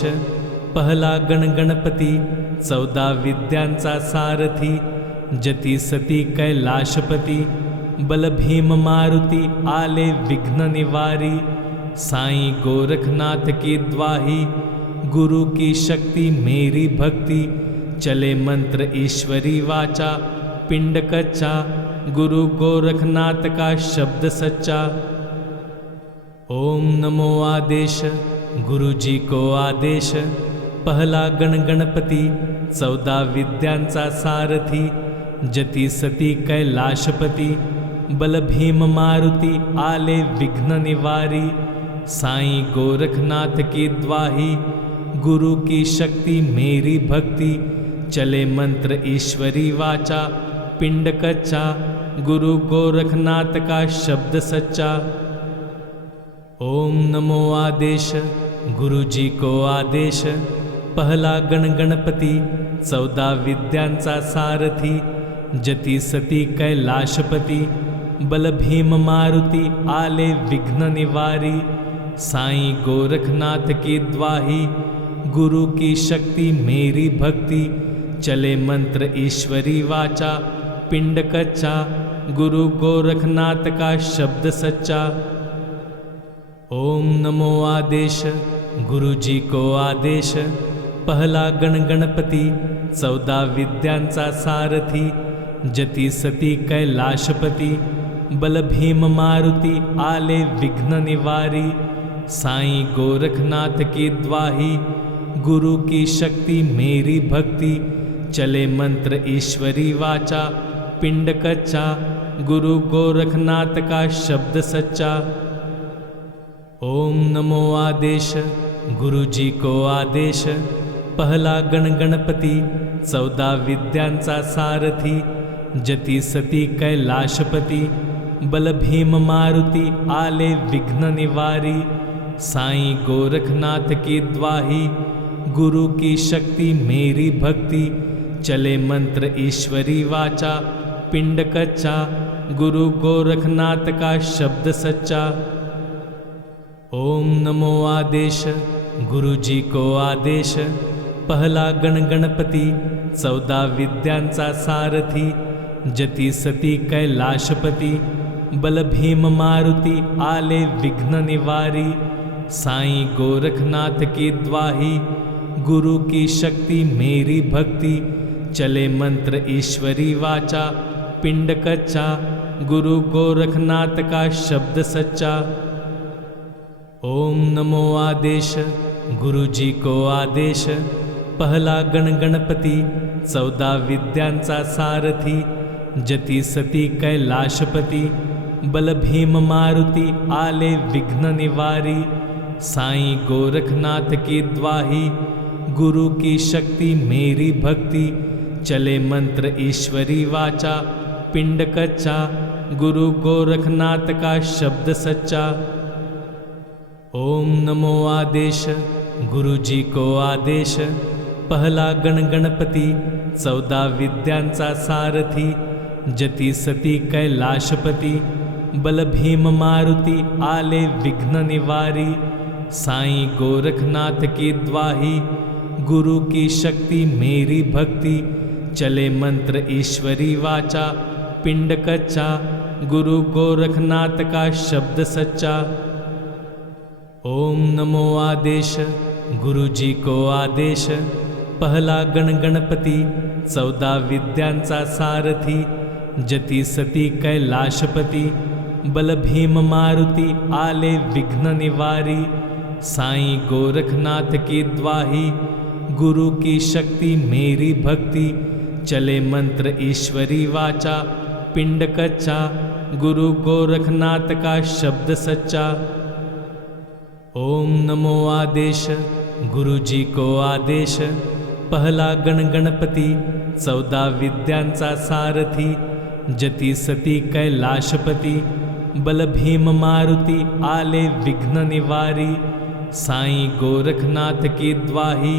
पहला गण गणपती, 14 विद्यांचा सारथी, जती सती कैलाशपती, बल भीम मारुती आले विघ्न निवारी, साईं गोरखनाथ की द्वाही, गुरु की शक्ति मेरी भक्ति, चले मंत्र ईश्वरी वाचा, पिंड कच्चा, गुरु गोरखनाथ का शब्द सच्चा। ओम नमो आदेश गुरु जी को आदेश, पहला गण गणपती, 14 विद्यांचा सारथी, जती सती कैलाशपती, बल भीम मारुती आले विघ्न निवारी, साईं गोरखनाथ की द्वाही, गुरु की शक्ति मेरी भक्ति, चले मंत्र ईश्वरी वाचा, पिंड कच्चा, गुरु गोरखनाथ का शब्द सच्चा। ओम नमो आदेश गुरु जी को आदेश, पहला गण गणपती, 14 विद्यांचा सारथी, जती सती कैलाशपती, बल भीम मारुती आले विघ्न निवारी, साईं गोरखनाथ की द्वाही, गुरु की शक्ति मेरी भक्ति, चले मंत्र ईश्वरी वाचा, पिंड कच्चा, गुरु गोरखनाथ का शब्द सच्चा। ओम नमो आदेश गुरु जी को आदेश, पहला गण गणपती, 14 विद्यांचा सारथी, जती सती कैलाशपती, बल भीम मारुती आले विघ्न निवारी, साईं गोरखनाथ की द्वाही, गुरु की शक्ति मेरी भक्ति, चले मंत्र ईश्वरी वाचा, पिंड कच्चा, गुरु गोरखनाथ का शब्द सच्चा। ओम नमो आदेश गुरु जी को आदेश, पहला गण गणपती, 14 विद्यांचा सारथी, जती सती कैलाशपती, बल भीम मारुती आले विघ्न निवारी, साईं गोरखनाथ की द्वाही, गुरु की शक्ति मेरी भक्ति, चले मंत्र ईश्वरी वाचा, पिंड कच्चा, गुरु गोरखनाथ का शब्द सच्चा। ओम नमो आदेश गुरु जी को आदेश, पहला गण गणपती, 14 विद्यांचा सारथी, जती सती कैलाशपती, बल भीम मारुती आले विघ्न निवारी, साईं गोरखनाथ की द्वाही, गुरु की शक्ति मेरी भक्ति, चले मंत्र ईश्वरी वाचा, पिंड कच्चा, गुरु गोरखनाथ का शब्द सच्चा। ओम नमो आदेश गुरु जी को आदेश, पहला गण गणपती, 14 विद्यांचा सारथी, जती सती कैलाशपती, बल भीम मारुती आले विघ्न निवारी, साईं गोरखनाथ की द्वाही, गुरु की शक्ति मेरी भक्ति, चले मंत्र ईश्वरी वाचा, पिंड कच्चा, गुरु गोरखनाथ का शब्द सच्चा। ओम नमो आदेश गुरु जी को आदेश, पहला गण गणपती, 14 विद्यांचा सारथी, जती सती कैलाशपती, बल भीम मारुती आले विघ्न निवारी, साईं गोरखनाथ की द्वाही, गुरु की शक्ति मेरी भक्ति, चले मंत्र ईश्वरी वाचा, पिंड कच्चा, गुरु गोरखनाथ का शब्द सच्चा। ओम नमो आदेश गुरु जी को आदेश, पहला गण गणपती, 14 विद्यांचा सारथी, जती सती कैलाशपती, बल भीम मारुती आले विघ्न निवारी, साईं गोरखनाथ की द्वाही, गुरु की शक्ति मेरी भक्ति, चले मंत्र ईश्वरी वाचा, पिंड कच्चा, गुरु गोरखनाथ का शब्द सच्चा। ओम नमो आदेश गुरु जी को आदेश, पहला गण गणपती, 14 विद्यांचा सारथी, जती सती कैलाशपती, बल भीम मारुती आले विघ्न निवारी, साईं गोरखनाथ की द्वाही,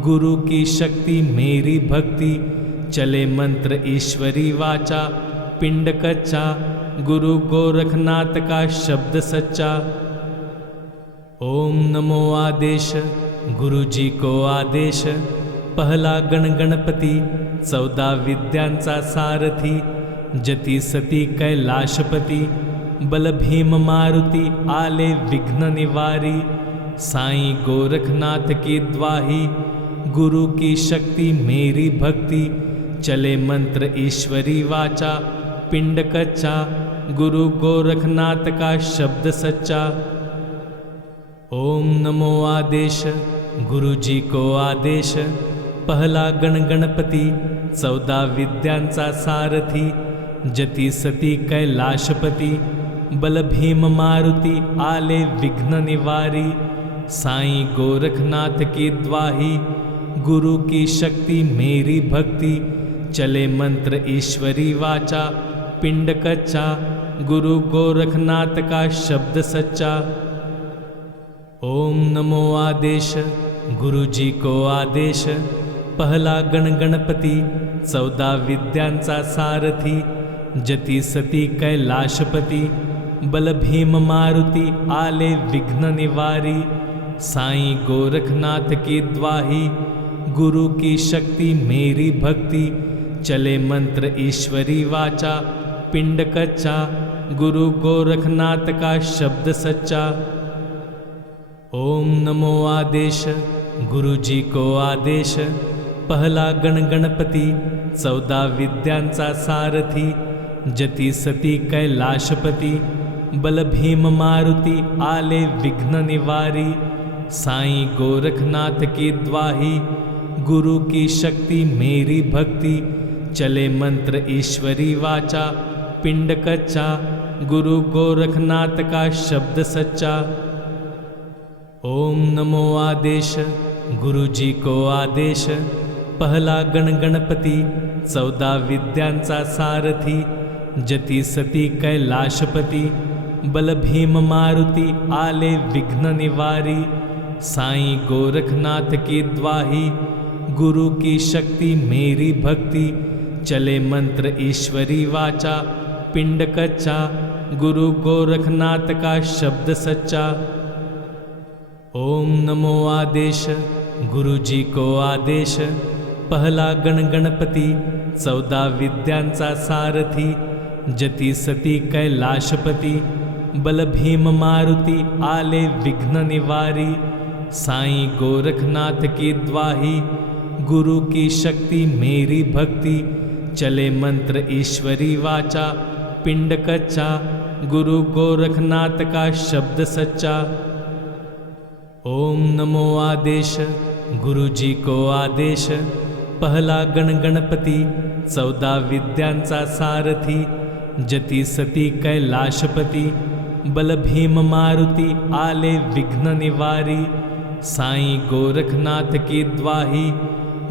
गुरु की शक्ति मेरी भक्ति, चले मंत्र ईश्वरी वाचा, पिंड कच्चा, गुरु गोरखनाथ का शब्द सच्चा। ओम नमो आदेश गुरु जी को आदेश, पहला गण गणपती, 14 विद्यांचा सारथी, जती सती कैलाशपती, बल भीम मारुती आले विघ्न निवारी, साईं गोरखनाथ की द्वाही, गुरु की शक्ति मेरी भक्ति, चले मंत्र ईश्वरी वाचा, पिंड कच्चा, गुरु गोरखनाथ का शब्द सच्चा। ओम नमो आदेश गुरु जी को आदेश, पहला गण गणपती, 14 विद्यांचा सारथी, जती सती कैलाशपती, बल भीम मारुती आले विघ्न निवारी, साईं गोरखनाथ की द्वाही, गुरु की शक्ति मेरी भक्ति, चले मंत्र ईश्वरी वाचा, पिंड कच्चा, गुरु गोरखनाथ का शब्द सच्चा। ओम नमो आदेश गुरु जी को आदेश, पहला गण गणपती, 14 विद्यांचा सारथी, जती सती कैलाशपती, बल भीम मारुती आले विघ्न निवारी, साईं गोरखनाथ की द्वाही, गुरु की शक्ति मेरी भक्ति, चले मंत्र ईश्वरी वाचा, पिंड कच्चा, गुरु गोरखनाथ का शब्द सच्चा। ओम नमो आदेश गुरु जी को आदेश, पहला गण गणपती, 14 विद्यांचा सारथी, जती सती कैलाशपती, बल भीम मारुती आले विघ्न निवारी, साईं गोरखनाथ की द्वाही, गुरु की शक्ति मेरी भक्ति, चले मंत्र ईश्वरी वाचा, पिंड कच्चा, गुरु गोरखनाथ का शब्द सच्चा। ओम नमो आदेश गुरु जी को आदेश, पहला गण गणपती, 14 विद्यांचा सारथी, जती सती कैलाशपती, बल भीम मारुती आले विघ्न निवारी, साईं गोरखनाथ की द्वाही, गुरु की शक्ति मेरी भक्ति, चले मंत्र ईश्वरी वाचा, पिंड कच्चा, गुरु गोरखनाथ का शब्द सच्चा। ओम नमो आदेश गुरु जी को आदेश, पहला गण गणपती, 14 विद्यांचा सारथी, जती सती कैलाशपती, बल भीम मारुती आले विघ्न निवारी, साईं गोरखनाथ की द्वाही, गुरु की शक्ति मेरी भक्ति, चले मंत्र ईश्वरी वाचा, पिंड कच्चा, गुरु गोरखनाथ का शब्द सच्चा। ओम नमो आदेश गुरु जी को आदेश, पहला गण गणपती, 14 विद्यांचा सारथी, जती सती कैलाशपती, बल भीम मारुती आले विघ्न निवारी, साईं गोरखनाथ की द्वाही,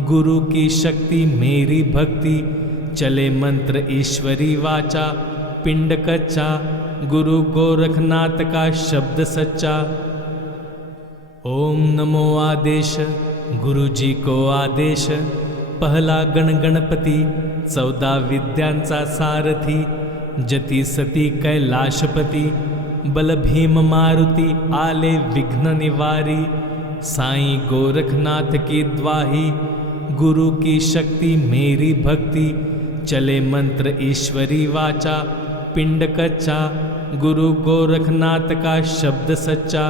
गुरु की शक्ति मेरी भक्ति, चले मंत्र ईश्वरी वाचा, पिंड कच्चा, गुरु गोरखनाथ का शब्द सच्चा। ओम नमो आदेश गुरु जी को आदेश, पहला गण गणपती, 14 विद्यांचा सारथी, जती सती कैलाशपती, बल भीम मारुती आले विघ्न निवारी, साईं गोरखनाथ की द्वाही, गुरु की शक्ति मेरी भक्ति, चले मंत्र ईश्वरी वाचा, पिंड कच्चा, गुरु गोरखनाथ का शब्द सच्चा।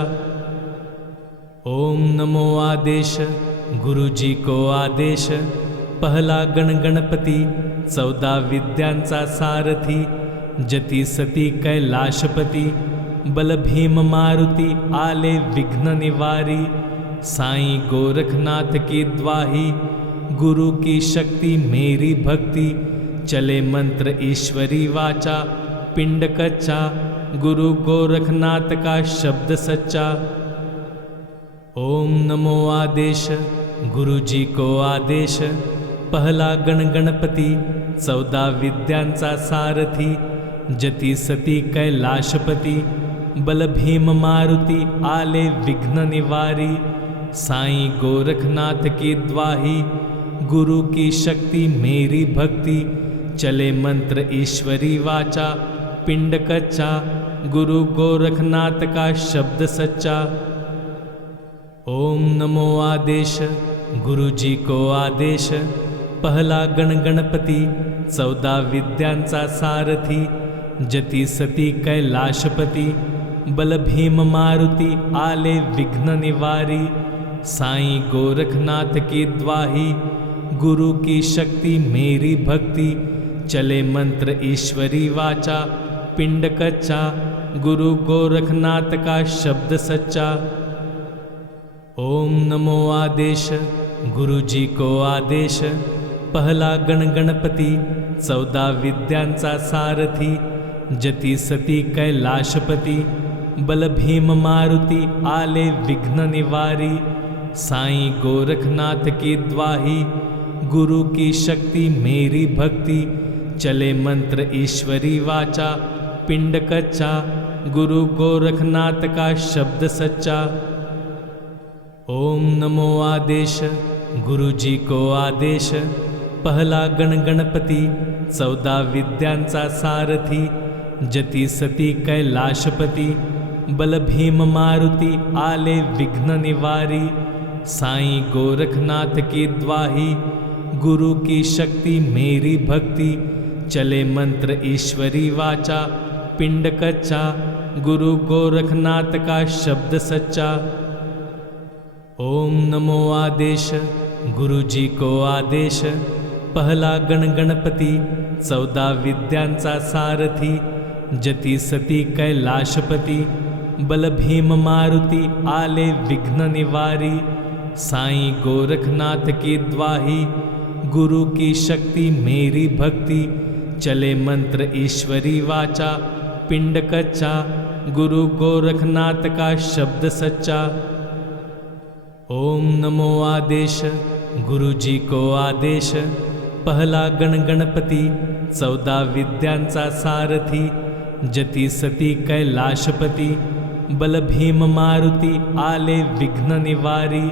ओम नमो आदेश गुरु जी को आदेश, पहला गण गणपती, 14 विद्यांचा सारथी, जती सती कैलाशपती, बल भीम मारुती आले विघ्न निवारी, साईं गोरखनाथ की द्वाही, गुरु की शक्ति मेरी भक्ति, चले मंत्र ईश्वरी वाचा, पिंड कच्चा, गुरु गोरखनाथ का शब्द सच्चा। ओम नमो आदेश गुरु जी को आदेश, पहला गण गणपती, 14 विद्यांचा सारथी, जती सती कैलाशपती, बल भीम मारुती आले विघ्न निवारी, साईं गोरखनाथ की द्वाही, गुरु की शक्ति मेरी भक्ति, चले मंत्र ईश्वरी वाचा, पिंड कच्चा, गुरु गोरखनाथ का शब्द सच्चा। ओम नमो आदेश गुरु जी को आदेश, पहला गण गणपती, 14 विद्यांचा सारथी, जती सती कैलाशपती, बल भीम मारुती आले विघ्न निवारी, साईं गोरखनाथ की द्वाही, गुरु की शक्ति मेरी भक्ति, चले मंत्र ईश्वरी वाचा, पिंड कच्चा, गुरु गोरखनाथ का शब्द सच्चा। ओम नमो आदेश गुरु जी को आदेश, पहला गण गणपती, 14 विद्यांचा सारथी, जती सती कैलाशपती, बल भीम मारुती आले विघ्न निवारी, साईं गोरखनाथ की द्वाही, गुरु की शक्ति मेरी भक्ति, चले मंत्र ईश्वरी वाचा, पिंड कच्चा, गुरु गोरखनाथ का शब्द सच्चा। ओम नमो आदेश गुरु जी को आदेश, पहला गण गणपती, 14 विद्यांचा सारथी, जती सती कैलाशपती, बल भीम मारुती आले विघ्न निवारी, साईं गोरखनाथ की द्वाही, गुरु की शक्ति मेरी भक्ति, चले मंत्र ईश्वरी वाचा, पिंड कच्चा, गुरु गोरखनाथ का शब्द सच्चा। ओम नमो आदेश गुरु जी को आदेश, पहला गण गणपती, 14 विद्यांचा सारथी, जती सती कैलाशपती, बल भीम मारुती आले विघ्न निवारी, साईं गोरखनाथ की द्वाही, गुरु की शक्ति मेरी भक्ति, चले मंत्र ईश्वरी वाचा, पिंड कच्चा, गुरु गोरखनाथ का शब्द सच्चा। ओम नमो आदेश गुरु जी को आदेश, पहला गण गणपती, 14 विद्यांचा सारथी, जती सती कैलाशपती, बल भीम मारुती आले विघ्न निवारी,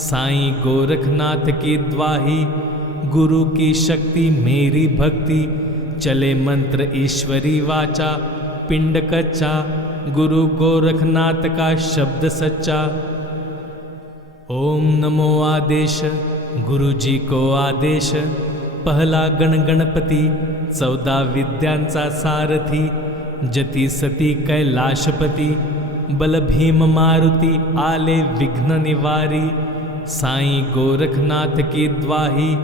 साईं गोरखनाथ की द्वाही, गुरु की शक्ति मेरी भक्ति, चले मंत्र ईश्वरी वाचा, पिंड कच्चा, गुरु गोरखनाथ का शब्द सच्चा। ओम नमो आदेश गुरु जी को आदेश, पहला गण गणपती, 14 विद्यांचा सारथी, जती सती कैलाशपती, बल भीम मारुती आले विघ्न निवारी, साईं गोरखनाथ की द्वाही,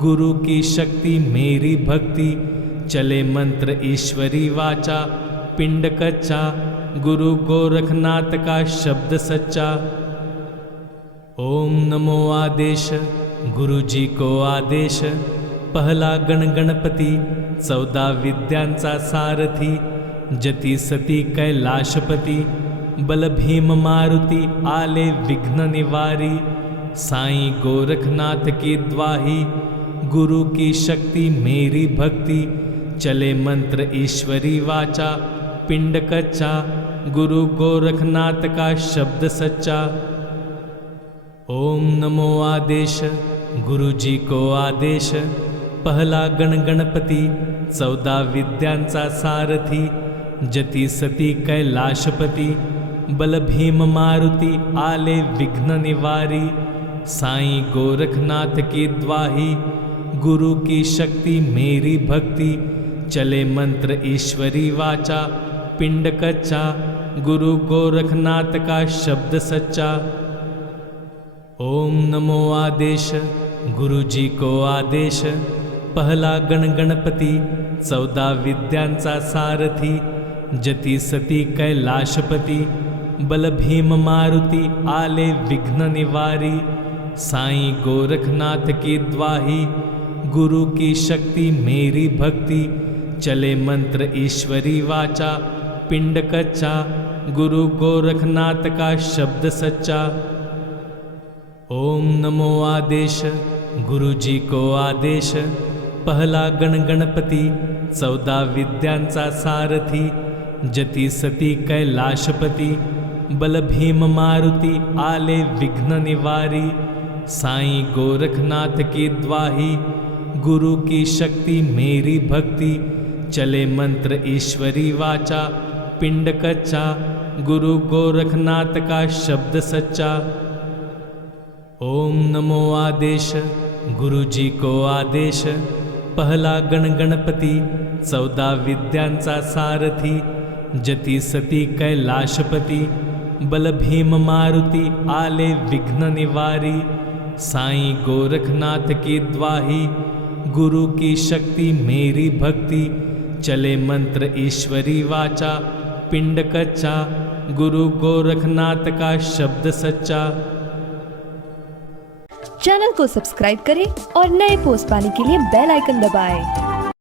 गुरु की शक्ति मेरी भक्ति, चले मंत्र ईश्वरी वाचा, पिंड कच्चा, गुरु गोरखनाथ का शब्द सच्चा। ओम नमो आदेश गुरु जी को आदेश, पहला गण गणपती, 14 विद्यांचा सारथी, जती सती कैलाशपती, बल भीम मारुती आले विघ्न निवारी, साईं गोरखनाथ की द्वाही, गुरु की शक्ति मेरी भक्ति, चले मंत्र ईश्वरी वाचा, पिंड कच्चा, गुरु गोरखनाथ का शब्द सच्चा। ओम नमो आदेश गुरु जी को आदेश, पहला गण गणपती, 14 विद्यांचा सारथी, जती सती कैलाशपती, बल भीम मारुती आले विघ्न निवारी, साईं गोरखनाथ की द्वाही, गुरु की शक्ति मेरी भक्ति, चले मंत्र ईश्वरी वाचा, पिंड कच्चा, गुरु गोरखनाथ का शब्द सच्चा। ओम नमो आदेश गुरु जी को आदेश, पहला गण गणपती, 14 विद्यांचा सारथी, जती सती कैलाशपती, बल भीम मारुती आले विघ्न निवारी, साईं गोरखनाथ की द्वाही, गुरु की शक्ति मेरी भक्ति, चले मंत्र ईश्वरी वाचा, पिंड कच्चा, गुरु गोरखनाथ का शब्द सच्चा। ओम नमो आदेश, गुरु जी को आदेश, पहला गण गणपती, 14 विद्यांचा सारथी, जती सती कैलाशपती, बल भीम मारुती, आले विघ्न निवारी, साईं गोरखनाथ की द्वाही, गुरु की शक्ति मेरी भक्ति, चले मंत्र ईश्वरी वाचा, पिंड कच्चा, गुरु गोरखनाथ का शब्द सच्चा। ओम नमो आदेश, गुरु जी को आदेश, पहला गण गणपती, 14 विद्यांचा सारथी, जती सती कैलाशपती, बल भीम मारुती, आले विघ्न निवारी, साईं गोरखनाथ की द्वाही, गुरु की शक्ति मेरी भक्ति, चले मंत्र ईश्वरी वाचा, पिंड कच्चा, गुरु गोरखनाथ का शब्द सच्चा। चैनल को सब्सक्राइब करें और नए पोस्ट पाने के लिए बेल आइकन दबाएं।